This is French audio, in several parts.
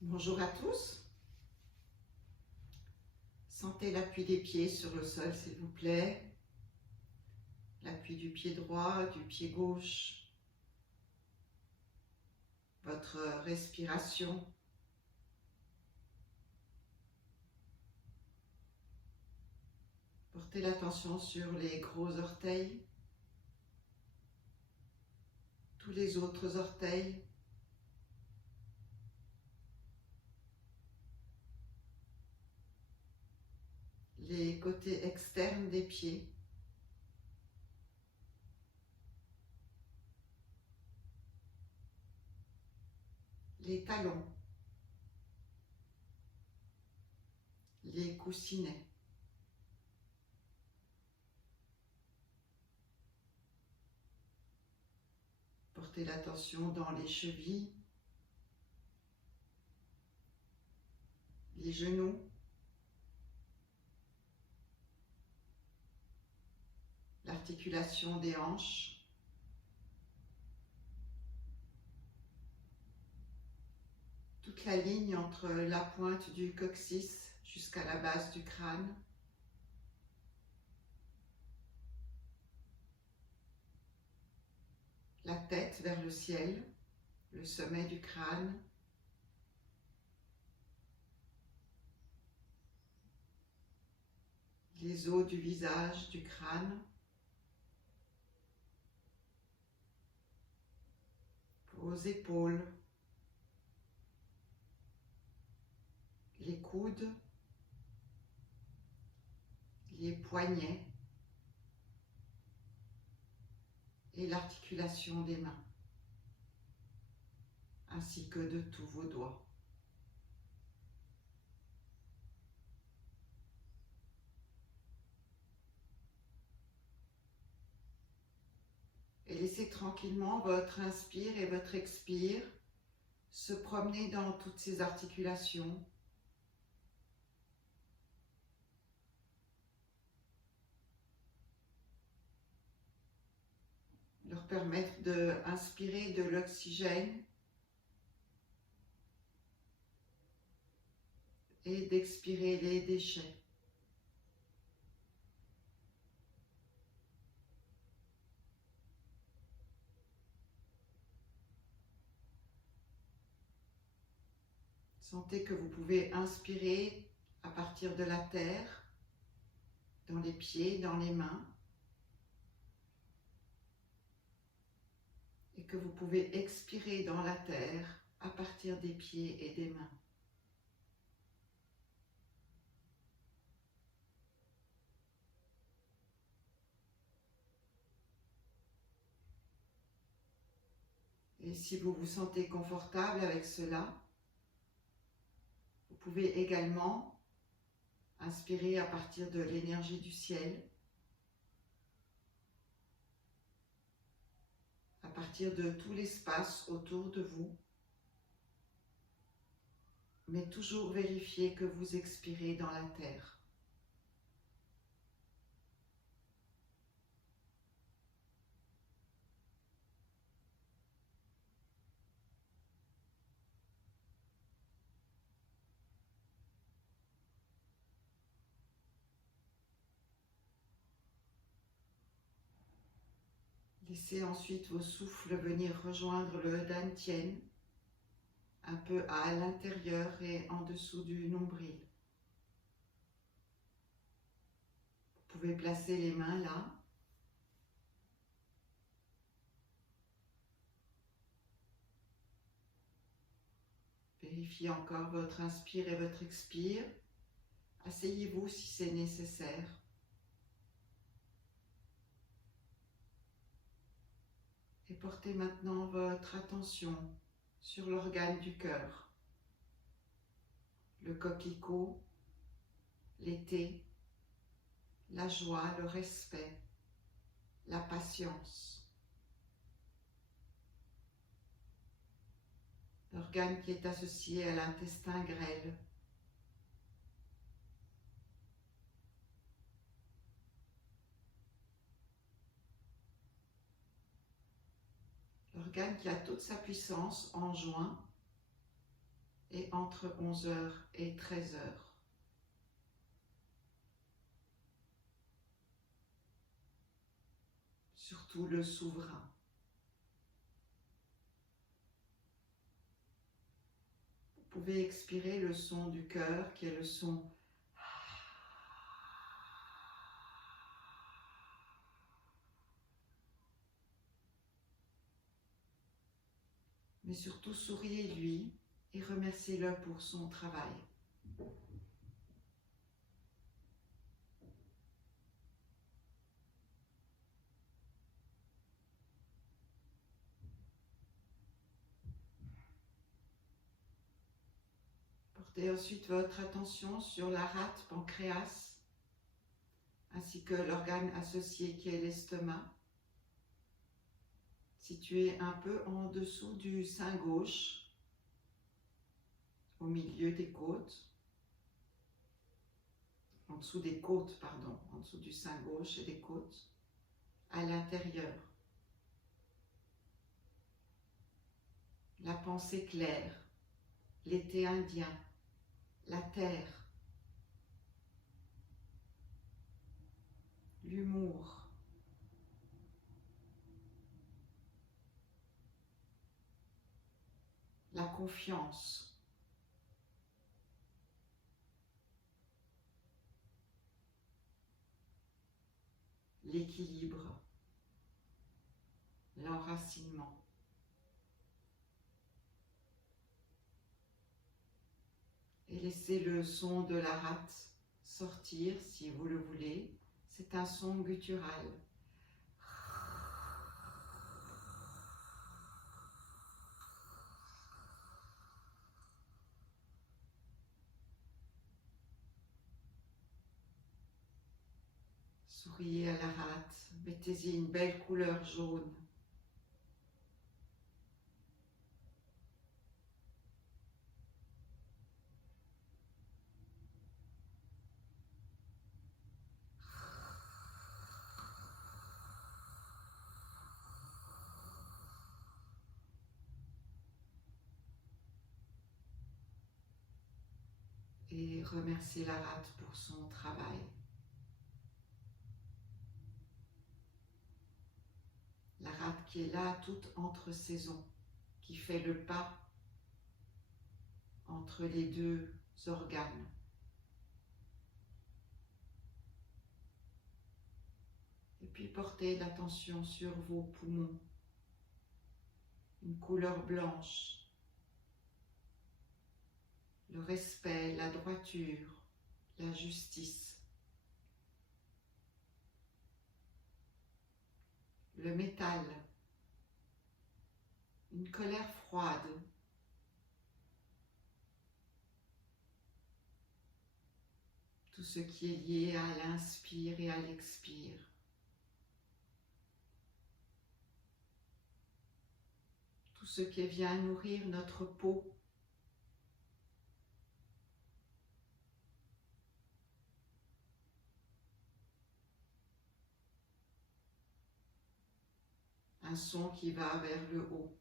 Bonjour à tous. Sentez l'appui des pieds sur le sol, s'il vous plaît. L'appui du pied droit, du pied gauche. Votre respiration. Portez l'attention sur les gros orteils. Tous les autres orteils. Les côtés externes des pieds. Les talons. Les coussinets. Portez l'attention dans les chevilles, les genoux, l'articulation des hanches, toute la ligne entre la pointe du coccyx jusqu'à la base du crâne. La tête vers le ciel, le sommet du crâne. Les os du visage, du crâne. Vos épaules. Les coudes. Les poignets. Et l'articulation des mains, ainsi que de tous vos doigts. Et laissez tranquillement votre inspire et votre expire se promener dans toutes ces articulations. Leur permettre d'inspirer de l'oxygène et d'expirer les déchets. Sentez que vous pouvez inspirer à partir de la terre, dans les pieds, dans les mains, et que vous pouvez expirer dans la terre à partir des pieds et des mains. Et si vous vous sentez confortable avec cela, vous pouvez également inspirer à partir de l'énergie du ciel, à partir de tout l'espace autour de vous, mais toujours vérifier que vous expirez dans la terre. Laissez ensuite vos souffles venir rejoindre le dantian, un peu à l'intérieur et en dessous du nombril. Vous pouvez placer les mains là. Vérifiez encore votre inspire et votre expire. Asseyez-vous si c'est nécessaire. Et portez maintenant votre attention sur l'organe du cœur, le coquelicot, l'été, la joie, le respect, la patience. L'organe qui est associé à l'intestin grêle. L'organe qui a toute sa puissance en juin et entre 11h et 13h. Surtout le souverain. Vous pouvez expirer le son du cœur qui est le son. Mais surtout souriez-lui et remerciez-le pour son travail. Portez ensuite votre attention sur la rate pancréas, ainsi que l'organe associé qui est l'estomac, situé un peu en dessous du sein gauche, au milieu des côtes, en dessous des côtes, pardon, en dessous du sein gauche et des côtes, à l'intérieur. La pensée claire, l'été indien, la terre, l'humour, la confiance, l'équilibre, l'enracinement. Et laissez le son de la rate sortir si vous le voulez. C'est un son guttural. Souriez à la rate, mettez-y une belle couleur jaune. Et remerciez la rate pour son travail. La rate qui est là toute entre saisons, qui fait le pas entre les deux organes. Et puis portez l'attention sur vos poumons, une couleur blanche, le respect, la droiture, la justice, le métal, une colère froide, tout ce qui est lié à l'inspire et à l'expire. Tout ce qui vient nourrir notre peau. Un son qui va vers le haut.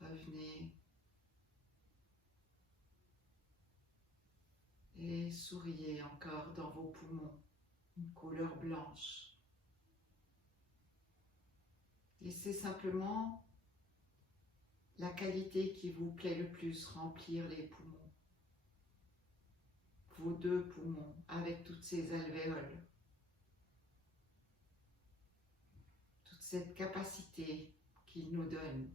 Revenez et souriez encore dans vos poumons, une couleur blanche. Laissez simplement la qualité qui vous plaît le plus remplir les poumons, vos deux poumons avec toutes ces alvéoles, toute cette capacité qu'il nous donne.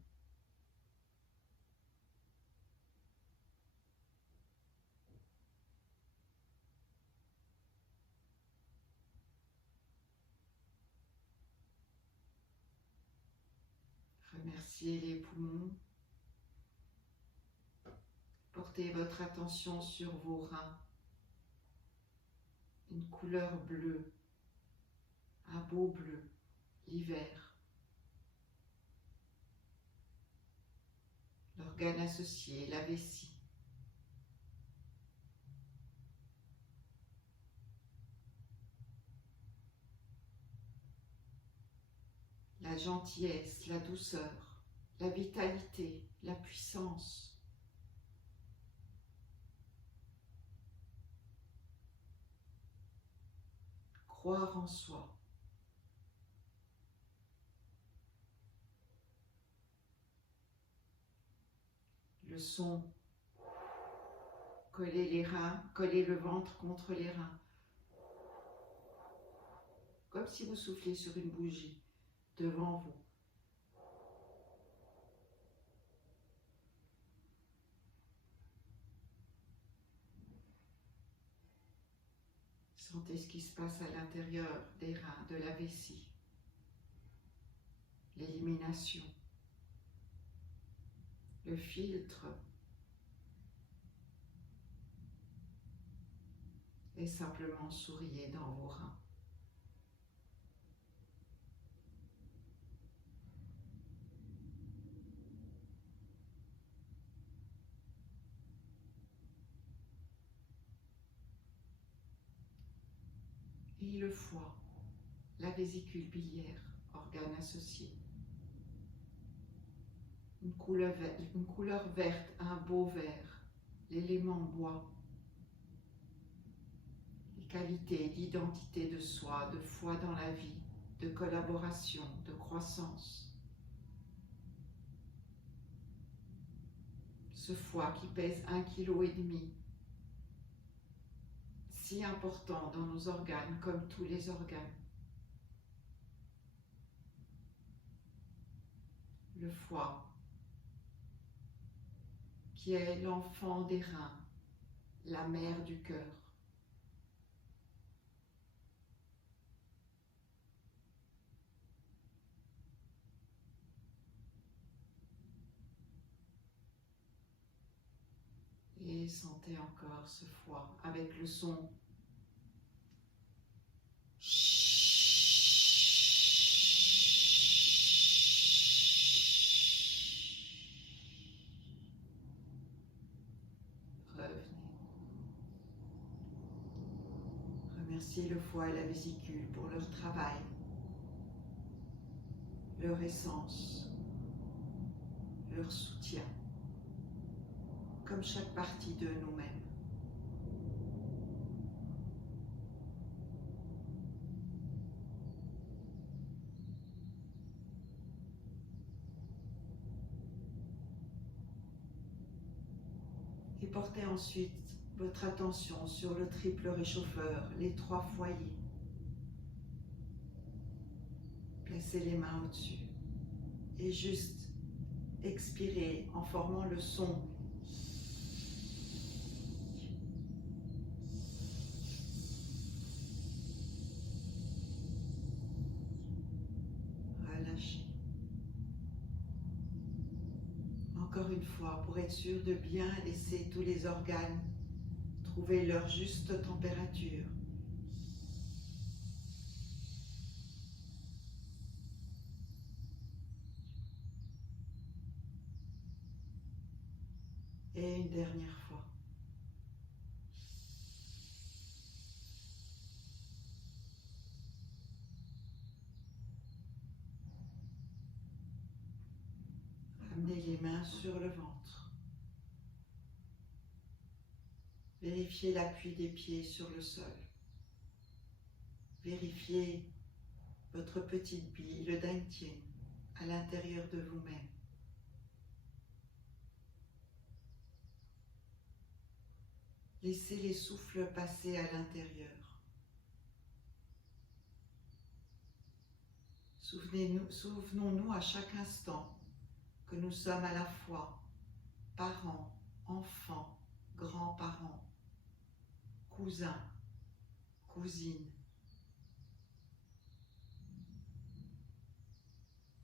Remerciez les poumons. Portez votre attention sur vos reins. Une couleur bleue, un beau bleu, l'hiver. L'organe associé, la vessie. la gentillesse, la douceur, la vitalité, la puissance. Croire en soi. Le son, coller les reins, coller le ventre contre les reins. Comme si vous souffliez sur une bougie devant vous. Sentez ce qui se passe à l'intérieur des reins, de la vessie. L'élimination. Le filtre. Et simplement souriez dans vos reins. Et le foie, la vésicule biliaire, organe associé. Une couleur verte, un beau vert, l'élément bois. Les qualités d'identité de soi, de foi dans la vie, de collaboration, de croissance. Ce foie qui pèse 1,5 kg, si important dans nos organes comme tous les organes. Le foie, qui est l'enfant des reins, la mère du cœur. Et sentez encore ce foie avec le son. Revenez. Remerciez le foie et la vésicule pour leur travail, leur essence, leur soutien, comme chaque partie de nous-mêmes. Et portez ensuite votre attention sur le triple réchauffeur, les 3 foyers. Placez les mains au-dessus et juste expirez en formant le son. Relâchez. Encore une fois, pour être sûr de bien laisser tous les organes trouver leur juste température. Et une dernière fois. Ramenez les mains sur le ventre. Vérifiez l'appui des pieds sur le sol. Vérifiez votre petite bille, le dantian, à l'intérieur de vous-même. Laissez les souffles passer à l'intérieur. Souvenons-nous à chaque instant que nous sommes à la fois parents, enfants, grands-parents, cousins, cousines,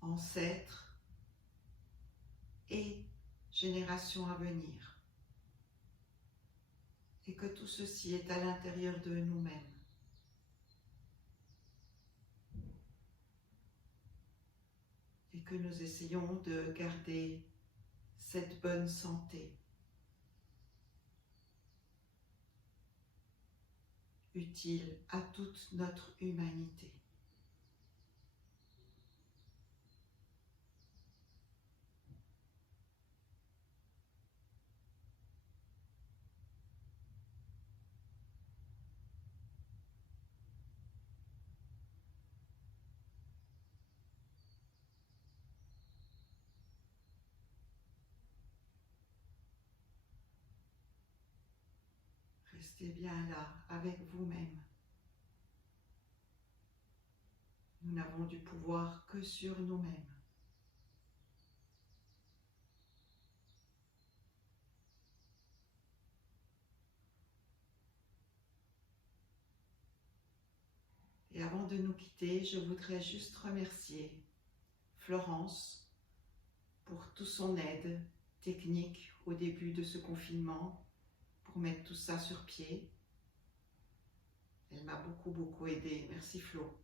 ancêtres et générations à venir. Et que tout ceci est à l'intérieur de nous-mêmes. Et que nous essayons de garder cette bonne santé, utile à toute notre humanité. Restez bien là, avec vous-même. Nous n'avons du pouvoir que sur nous-mêmes. Et avant de nous quitter, je voudrais juste remercier Florence pour toute son aide technique au début de ce confinement, pour mettre tout ça sur pied. Elle m'a beaucoup aidée. Merci Flo.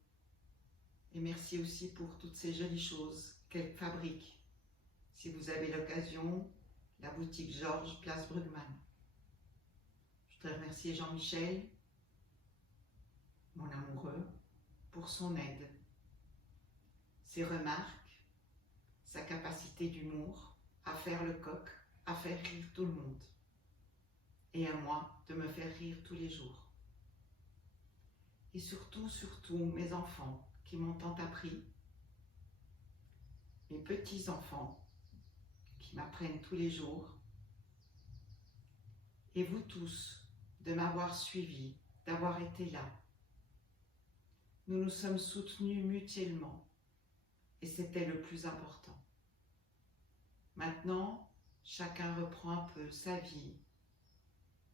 Et merci aussi pour toutes ces jolies choses qu'elle fabrique. Si vous avez l'occasion, la boutique Georges, place Brugman. Je voudrais remercier Jean-Michel, mon amoureux, pour son aide, ses remarques, sa capacité d'humour, à faire le coq, à faire rire tout le monde. Et à moi de me faire rire tous les jours. Et surtout mes enfants qui m'ont tant appris, mes petits-enfants qui m'apprennent tous les jours, et vous tous de m'avoir suivi, d'avoir été là. Nous nous sommes soutenus mutuellement et c'était le plus important. Maintenant, chacun reprend un peu sa vie,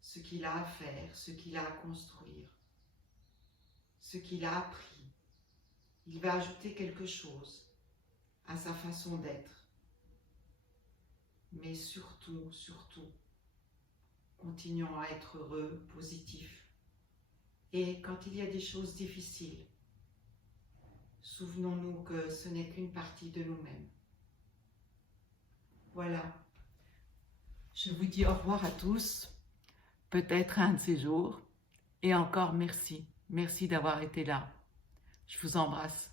ce qu'il a à faire, ce qu'il a à construire, ce qu'il a appris. Il va ajouter quelque chose à sa façon d'être. Mais surtout, continuons à être heureux, positifs. Et quand il y a des choses difficiles, souvenons-nous que ce n'est qu'une partie de nous-mêmes. Voilà. Je vous dis au revoir à tous, peut-être un de ces jours. Et encore merci. Merci d'avoir été là. Je vous embrasse.